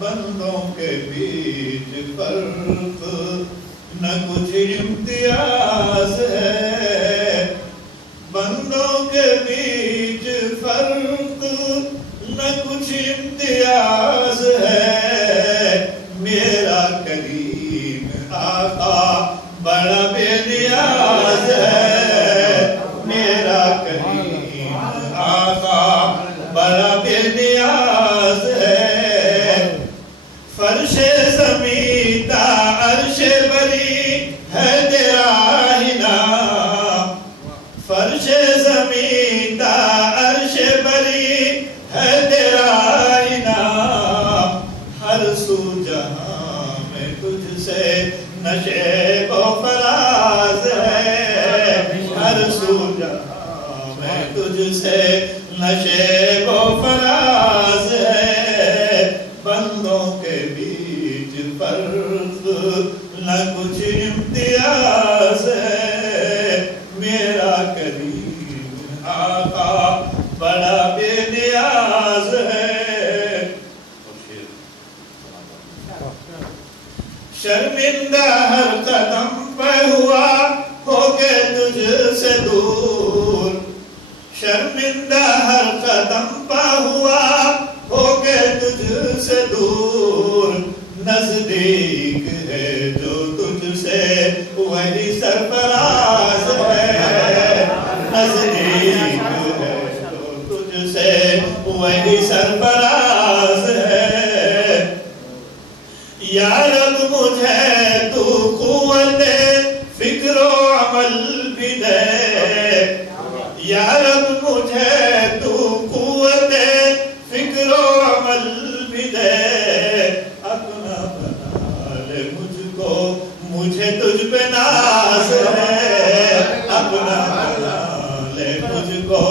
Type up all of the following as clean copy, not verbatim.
بندوں کے بیچ فرق نہ کچھ امتیاز ہے، بندوں کے بیچ فرق نہ کچھ امتیاز ہے، میرا کریم آقا بڑا بے نیاز ہے، میرا کریم آقا بڑا بے نیاز ہے، فرش زمین تا عرش بری ہے تیرا ہی نام، فرش زمین تا عرش بری ہے تیرا ہی نام، ہر سو جہاں میں تجھ سے نشیب و فراز ہے، ہر سو جہاں میں تجھ سے نشیب و فراز ہے، بندوں کے بیچ فرق نہ کچھ امتیاز ہے، میرا کریم آقا بڑا بے نیاز ہے۔ شرمندہ ہر قدم پہ ہوا ہو کے تجھ سے دور، شرمندہ ہر قدم پہ ہوا ہو کے تجھ سے دور، نزدیک ہے جو تجھ سے وہی سرفراز ہے، نزدیک ہے جو تجھ سے وہی سرفراز ہے، یا رب مجھے تو قوت فکر و عمل بھی دے، یا رب مجھے تو قوت فکر و عمل بھی دے، اپنا بنا لے مجھ کو، مجھے تجھ پہ ناز ہے، اپنا بنا لے مجھ کو،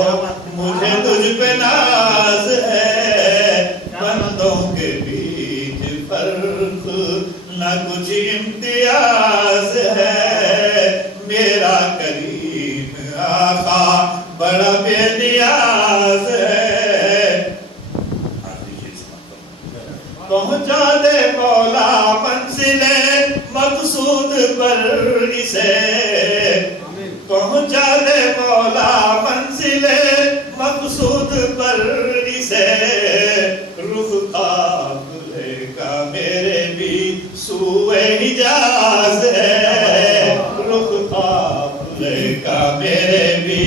مجھے تجھ پہ ناز ہے، بندوں کے بیچ فرق نہ کچھ امتیاز ہے، میرا کریم آقا بڑا بے نیاز ہے، پہنچا دے مولا منزل مقصود پر اسے، پہنچا دے مولا منزل مقصود پر اسے، رخ قابلے کا میرے بھی سوئے حجاز ہے، رخ قابلے کا میرے بھی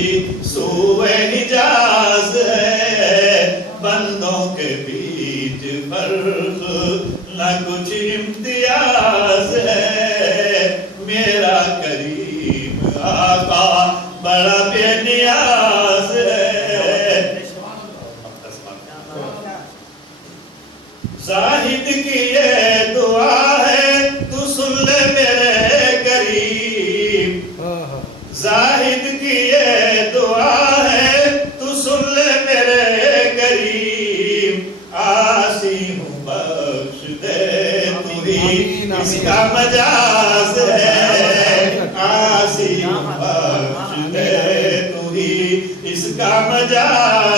سوئے حجاز ہے، بندوں کے بیچ فرق نہ کچھ امتیاز ہے، میرا کریم آقا بڑا بے نیاز ہے، زاہد کی یہ دعا ہے تو سن لے میرے کریم، زاہد کی یہ دعا ہے تو سن لے میرے کریم، آسی ہوں بخش دے تو ہی اس کا مجاز ہے، آسی ہوں بخش دے تو ہی اس کا مجاز